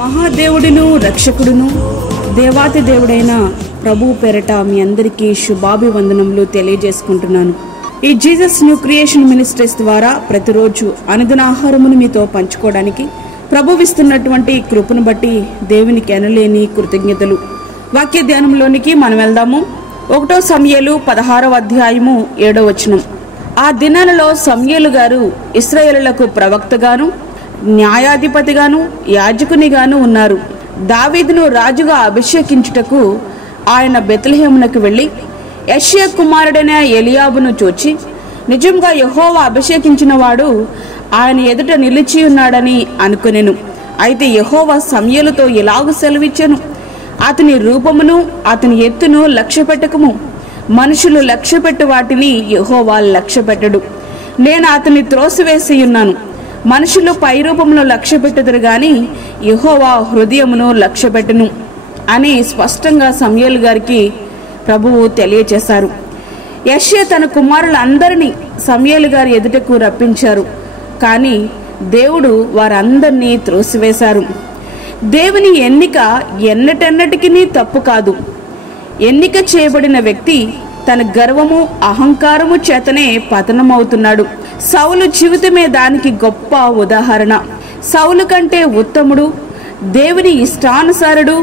మహాదేవుడును రక్షకుడును దేవాతి దేవుడైన ప్రభు పేరట మీ అందరికీ శుభాభివందనములు తెలియజేసుకుంటున్నాను. ఈ జీసస్ న్యూ క్రియేషన్ మినిస్ట్రీస్ ద్వారా ప్రతిరోజు అనుదిన ఆహారమును మీతో పంచుకోవడానికి ప్రభువిస్తున్నటువంటి కృపను బట్టి దేవునికి ఎనలేని కృతజ్ఞతలు. వాక్య ధ్యానంలోనికి మనం వెళ్దాము. 1 సమూయేలు 16వ అధ్యాయము 7వ వచనం. ఆ దినాలలో సమూయేలు గారు ఇశ్రాయేలులకు ప్రవక్తగాను న్యాయాధిపతిగాను యాజకునిగాను ఉన్నారు. దావీదును రాజుగా అభిషేకించుటకు ఆయన బెత్లెహేమునకు వెళ్లి యెష్షయి కుమారుడైన ఎలీయాబును చూచి, నిజంగా యెహోవా అభిషేకించిన వాడు ఆయన ఎదుట నిలిచి ఉన్నాడని అనుకొనెను. అయితే యెహోవా సమూయేలుతో ఇలాగు సెలవిచ్చెను, అతని రూపమును అతని ఎత్తును లక్ష్యపెట్టకము. మనుషులు లక్ష్యపెట్టు వాటిని యెహోవా లక్ష్యపెట్టడు. నేను అతన్ని త్రోసివేసి ఉన్నాను. మనుషులు పై రూపమును లక్ష్యపెట్టుదురు గాని యెహోవా హృదయమును లక్ష్యపెట్టును అని స్పష్టంగా సమూయేలు గారికి ప్రభువు తెలియచేశారు. యెష్షయి తన కుమారులందరినీ సమూయేలు గారి ఎదుటకు రప్పించారు. కానీ దేవుడు వారందరినీ త్రోసివేశారు. దేవుని ఎన్నిక ఎన్నటెన్నటికీ తప్పు కాదు. ఎన్నిక చేయబడిన వ్యక్తి తన గర్వము అహంకారము చేతనే పతనమవుతున్నాడు. సౌలు జీవితమే దానికి గొప్ప ఉదాహరణ. సౌలు కంటే ఉత్తముడు, దేవుని ఇష్టానుసారుడు,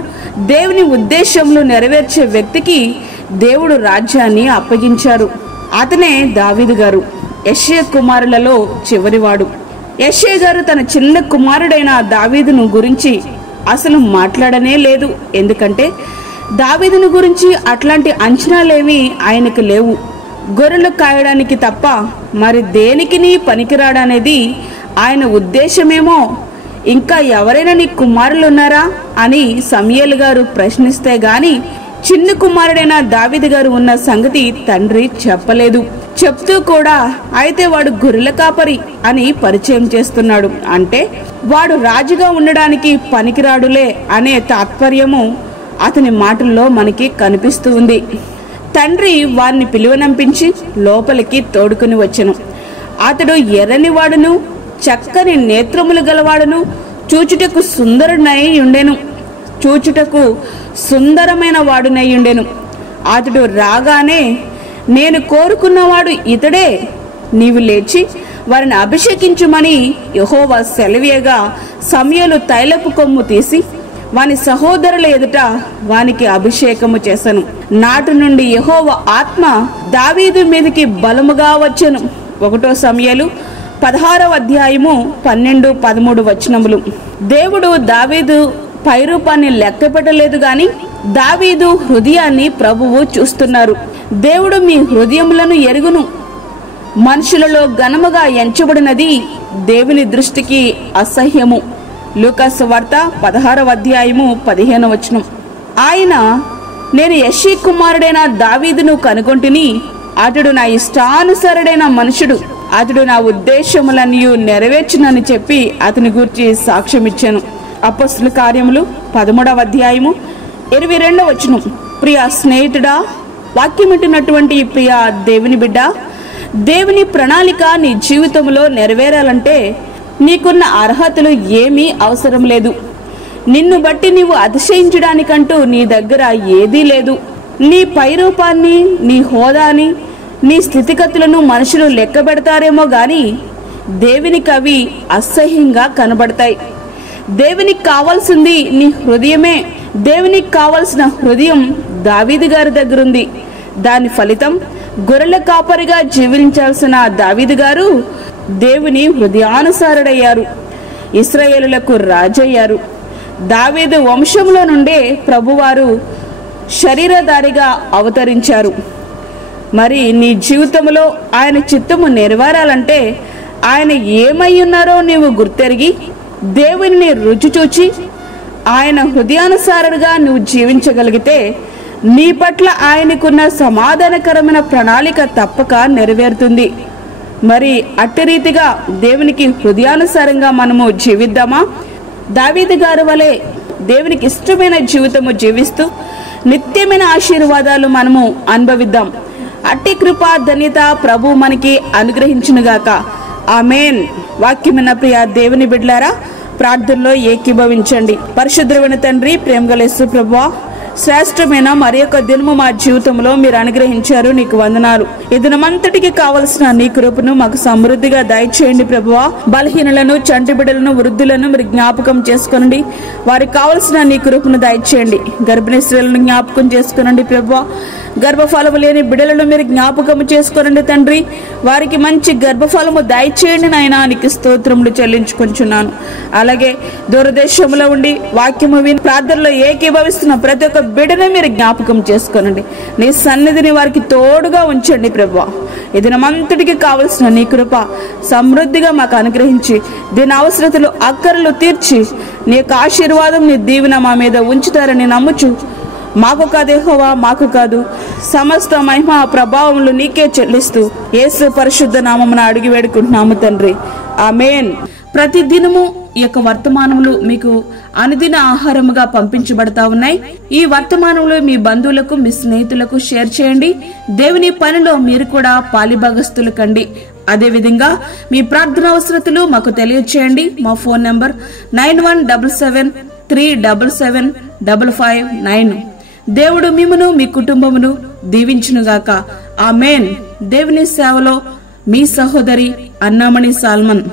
దేవుని ఉద్దేశములు నెరవేర్చే వ్యక్తికి దేవుడు రాజ్యాన్ని అప్పగించారు. అతనే దావీదు గారు, యెష్షయి కుమారులలో చివరివాడు. యెష్షయి గారు తన చిన్న కుమారుడైన దావీదును గురించి అసలు మాట్లాడనే లేదు. ఎందుకంటే దావీదును గురించి అట్లాంటి అంచనాలేమీ ఆయనకు లేవు. గొర్రెలు కాయడానికి తప్ప మరి దేనికిని పనికిరాడనేది ఆయన ఉద్దేశమేమో. ఇంకా ఎవరైనా నీ కుమారులున్నారా అని సమూయేలు గారు ప్రశ్నిస్తే గాని చిన్న కుమారుడైన దావీదు గారు ఉన్న సంగతి తండ్రి చెప్పలేదు. చెప్తూ కూడా అయితే వాడు గొర్రెల కాపరి అని పరిచయం చేస్తున్నాడు. అంటే వాడు రాజుగా ఉండడానికి పనికిరాడులే అనే తాత్పర్యము అతని మాటల్లో మనకి కనిపిస్తూ ఉంది. తండ్రి వారిని పిలువనంపించి లోపలికి తోడుకుని వచ్చెను. అతడు ఎర్రని వాడును చక్కని నేత్రములు గలవాడును చూచుటకు సుందరమైన వాడునై ఉండెను. అతడు రాగానే, నేను కోరుకున్నవాడు ఇతడే, నీవు లేచి వారిని అభిషేకించుమని యెహోవా సెలవీయగా సమూయేలు తైలపు కొమ్ము తీసి వాని సహోదరుల ఎదుట వానికి అభిషేకము చేసెను. నాటి నుండి యెహోవా ఆత్మ దావీదు మీదకి బలముగా వచ్చెను. 1 సమూయేలు 16వ అధ్యాయము 12-13 వచనములు. దేవుడు దావీదు పైరూపాన్ని లెక్క పెట్టలేదు గాని దావీదు హృదయాన్ని ప్రభువు చూస్తున్నారు. దేవుడు మీ హృదయములను ఎరుగును. మనుషులలో ఘనముగా ఎంచబడినది దేవుని దృష్టికి అసహ్యము. లూకా సువార్త 16వ అధ్యాయము 15వ వచనం. ఆయన, నేను యెష్షయి కుమారుడైన దావీదును కనుగొంటిని, అతడు నా ఇష్టానుసారుడైన మనుషుడు, అతడు నా ఉద్దేశములన్నీ నెరవేర్చునని చెప్పి అతని గురించి సాక్ష్యమిచ్చాను. అపొస్తలుల కార్యములు 13వ అధ్యాయము 22వ వచనం. ప్రియ స్నేహితుడా, వాక్యమింటున్నటువంటి ప్రియ దేవుని బిడ్డ, దేవుని ప్రణాళిక నీ జీవితంలో నెరవేరాలంటే నీకున్న అర్హతలు ఏమీ అవసరం లేదు. నిన్ను బట్టి నీవు అతిశయించడానికంటూ నీ దగ్గర ఏదీ లేదు. నీ పైరూపాన్ని, నీ హోదాని, నీ స్థితిగతులను మనుషులు లెక్క పెడతారేమో గాని దేవునికి అవి అసహ్యంగా కనబడతాయి. దేవునికి కావాల్సింది నీ హృదయమే. దేవునికి కావలసిన హృదయం దావీదు గారి దగ్గరుంది. దాని ఫలితం గొర్రెల కాపరిగా జీవించాల్సిన దావీదు గారు దేవుని హృదయానుసారుడయ్యారు. ఇశ్రాయేలులకు రాజయ్యారు. దావీదు వంశంలో నుండే ప్రభువారు శరీరధారిగా అవతరించారు. మరి నీ జీవితంలో ఆయన చిత్తము నెరవేరాలంటే ఆయన ఏమై ఉన్నారో నీవు గుర్తెరిగి దేవుని రుచి చూచి ఆయన హృదయానుసారుడుగా నువ్వు జీవించగలిగితే నీ పట్ల ఆయనకున్న సమాధానకరమైన ప్రణాళిక తప్పక నెరవేరుతుంది. మరి అట్టి రీతిగా దేవునికి హృదయానుసారంగా మనము జీవిద్దామా? దావీదు గారి వలె దేవునికి ఇష్టమైన జీవితము జీవిస్తూ నిత్యమైన ఆశీర్వాదాలు మనము అనుభవిద్దాం. అట్టి కృపా ధన్యత ప్రభు మనకి అనుగ్రహించునుగాక. ఆమేన్. వాక్యమైన ప్రియ దేవుని బిడ్డలారా, ప్రార్థనలో ఏకీభవించండి. పరిశుద్ధమైన తండ్రి, ప్రేమగల యేసు ప్రభువా, శ్రేష్టమైన మరి యొక్క దినము మా జీవితంలో మీరు అనుగ్రహించారు. నీకు వందనాలు. ఈ దినమంతటికి కావలసిన నీ కృపను మాకు సమృద్ధిగా దయచేయండి ప్రభువా. బలహీనులను, చంటి బిడ్డలను, వృద్ధులను మీరు జ్ఞాపకం చేసుకోనండి. వారికి కావలసిన నీ కృపను దయచేయండి. గర్భిణీ స్త్రీలను జ్ఞాపకం చేసుకోనండి ప్రభువా. గర్భఫలము లేని బిడ్డలను మీరు జ్ఞాపకం చేసుకోనండి తండ్రి. వారికి మంచి గర్భఫలము దయచేయండి నాయనా. నీకు స్తోత్రములు చెల్లించుకుంటున్నాను. అలాగే దూరదేశంలో ఉండి వాక్యము విని ప్రార్థనలో ఏకీభవిస్తున్న ప్రతి ఒక్క బిడ్డను మీరు జ్ఞాపకం చేసుకోనండి. నీ సన్నిధిని వారికి తోడుగా ఉంచండి ప్రభువా. ఈ దినమంతటికి కావలసిన నీ కృప సమృద్ధిగా మాకు అనుగ్రహించి దీని అవసరతలు అక్కర్లు తీర్చి నీ యొక్క ఆశీర్వాదం, నీ దీవెన మా మీద ఉంచుతారని నమ్ముచు, మాకు కాదు యెహోవా, మాకు కాదు, సమస్త మహిమ ప్రభావములు నీకే చెల్లిస్తూ యేసు పరిశుద్ధ నామమున అడిగి వేడుకుంటున్నాము తండ్రి. ఆమేన్. ప్రతి దినము ఈ యొక్క వర్తమానములు మీకు అనుదిన ఆహారముగా పంపించబడతా ఉన్నాయి. ఈ వర్తమానంలో మీ బంధువులకు, మీ స్నేహితులకు షేర్ చేయండి. దేవుని పనిలో మీరు కూడా పాలిభాగస్తులు కండి. అదే విధంగా మీ ప్రార్థన అవసరతలు మాకు తెలియచేయండి. మా ఫోన్ నంబర్ 9177377559. దేవుడు మిమ్మును, మీ కుటుంబమును దీవించునుగాక. ఆమేన్. దేవుని సేవలో మీ సహోదరి అన్నామణి సాల్మన్.